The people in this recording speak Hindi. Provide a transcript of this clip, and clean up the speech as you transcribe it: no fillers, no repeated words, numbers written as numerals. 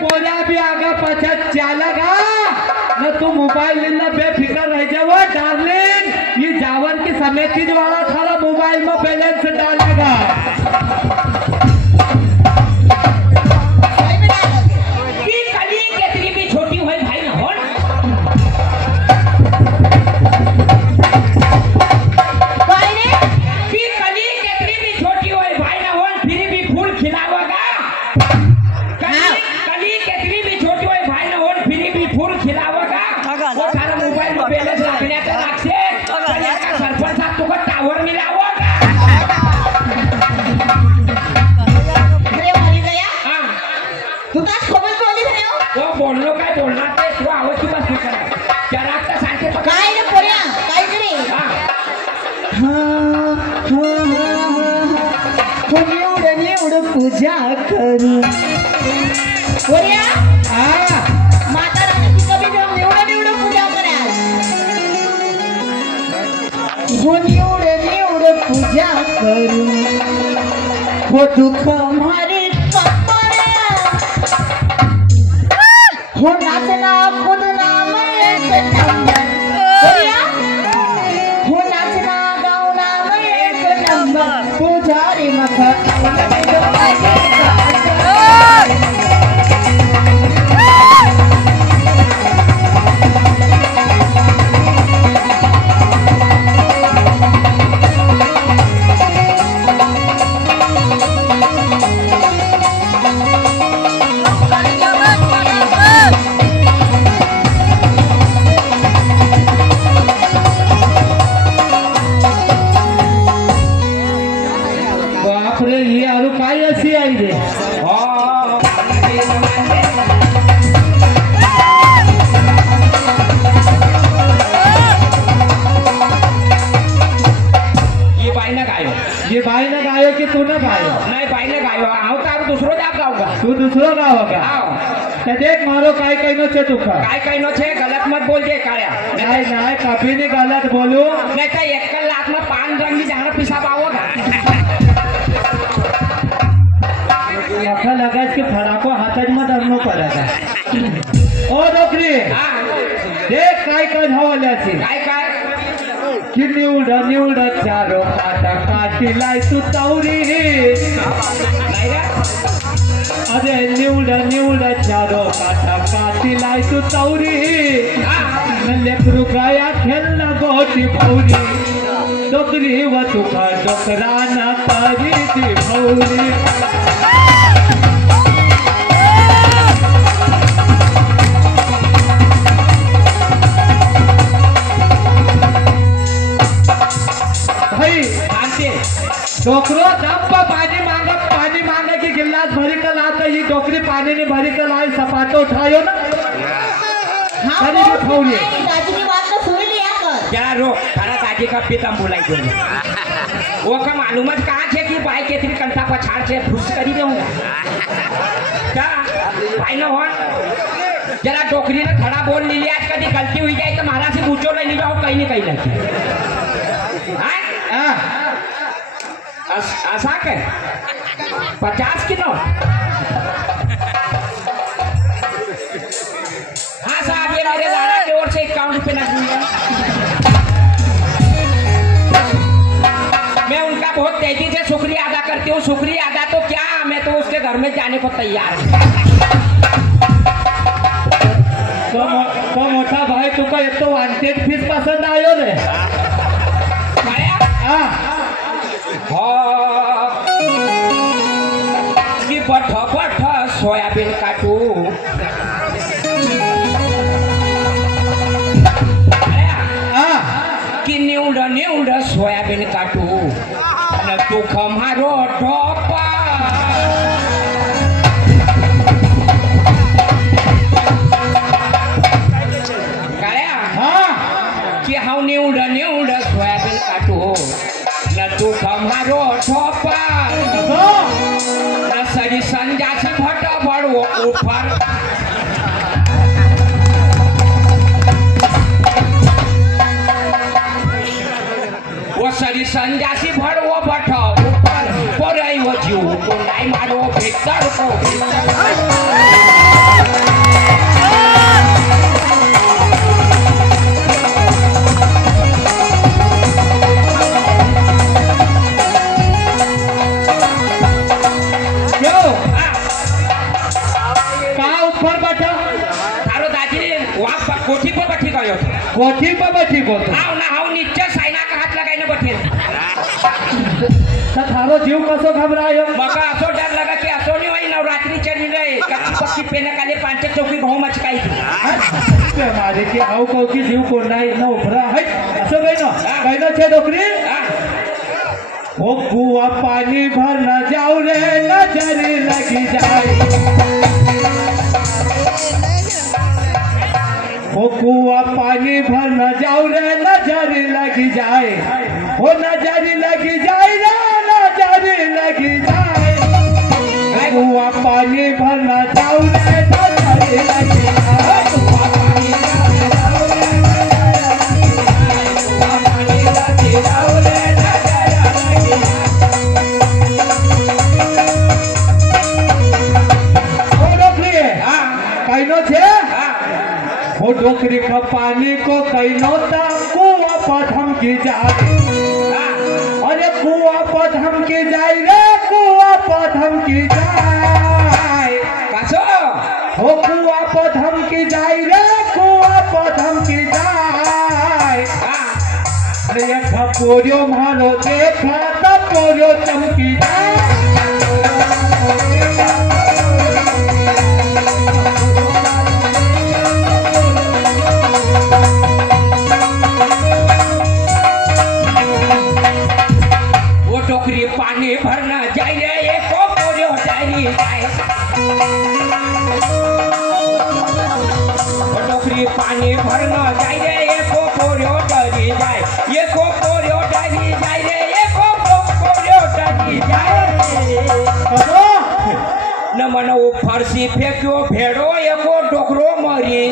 पोरा भी आगा पछा चालगा न तू मोबाइल लेना बेफिक्र रह जाओ डार्लिंग। ये जावन की समय चीज वाला थारा मोबाइल में बैलेंस डालेगा। बोललो काय बोलणार ते तू आवाज बस करा त्या रागता सारखे काय रे पोऱ्या काय करे एवढं पूजा करू पोऱ्या माता राणी कधी जाऊन एवढं पूजा करा एवढं पूजा करू हो दुःख मारे हो नाचना कूदना मैं एक नंबर हो नाचना गाना मैं एक नंबर पुजारी मखा काय अशी आई रे ये बाई ना गायो कि तू ना गायो नाही बाई ना गायो आहो का दुसरो जाप गाव का तू दुसरो गाव का आओ देख मारो काय कहनो छे तू का काय कहनो छे गलत मत बोल दे काळ्या नाही कभी नहीं गलत बोलू नहीं तो एक लाख में पान रंगी जहां पिसा पाओगा अखा लगाच के फड़ाको हाथज में धरनो पड़ेगा ओ नौकरी देख काय कर हवाल्याची काय कि निवड चारो काटा काटिलाय तू तावरी नाही रे अरे निवड चारो काटा काटिलाय तू तावरी लेकरू गाया खेलना गोटी भौरी डोकरी व तुका डोकराना तारी ती भौरी डोकरो दम पानी मांगा कि गिलास भरी कल आता ये डोकरी पानी ने भरी कल आए सपाटो उठायो ना दादी की बात तो सुन लिया कर जरा रो तारा दादी का पिता बुलाई दो वो का मालूमत कहाँ छे कि भाई केतरी कंटा पछाड़ छे फुस करी दूंगा क्या भाई ना हो जरा डोकरी ने खड़ा बोल ली आज कभी गलती हुई जाए तो महाराज से पूछो नहीं जाओ कहीं नहीं लगती ऐसा के 50 किलो हाँ साहब ये मेरे लाला की ओर से 51 रुपये ना मैं उनका बहुत तेजी से शुक्रिया अदा करती हूँ। शुक्रिया अदा तो क्या मैं तो उसके घर में जाने को तैयार हूँ। तो मोटा भाई तुका एक तो वांटेड फीस पसंद आयो रे बठ सोयाबीन काटू कि निवड सोयाबीन काटू न तू खमारो ठोपा कि हाउ निवड सोयाबीन काटू न तू खमारो ठोपा सरी संजा से भटा बड़ो ऊपर वो सरी संजा से भड़ो भटा ऊपर पर वो जीव को नहीं मारो भीतर को पड़े होते कोठी पर बैठी को तो हाउ ना हाउ नीचे साइना का हाथ लगाई ना बैठे थारो जीव कसो घबरायो मका असो डर लगा कि असो नहीं हुई नवरात्रि चली रहे कच्ची पक्की पेने काले पांच चौकी घाव मचकाई थी हमारे के आउ को की जीव को नहीं न उभरा है सो बहनो छे डोकरी ओ कुआ पानी भर न जाओ रे नजर लगी जाए ओ कुआ पानी भर न जाओ रे नजर लगी जाए ओ नजर लगी जाए रे नजर लगी जाए कुआ पानी भर न जाओ रे नजर लगी जाए वो डोकरी का पानी को कैनो ता कुआ पर धमकी जाए अरे कुआ पर धमकी जाए रे कुआ पर धमकी जाए कसो हो कुआ पर धमकी जाए रे कुआ पर धमकी जाए अरे खपोरियो मारो देखा तपोरियो चमकी जाए टोकरी पानी भरना जाए रे को पोरियो जाई जाए टोकरी पानी भरना जाए रे को पोरियो डरी जाए ये को पोरियो डरी जाए रे ये को पोरियो डरी जाए न मनो फरसी फेंक्यो भेड़ो ये को डोकरो मरी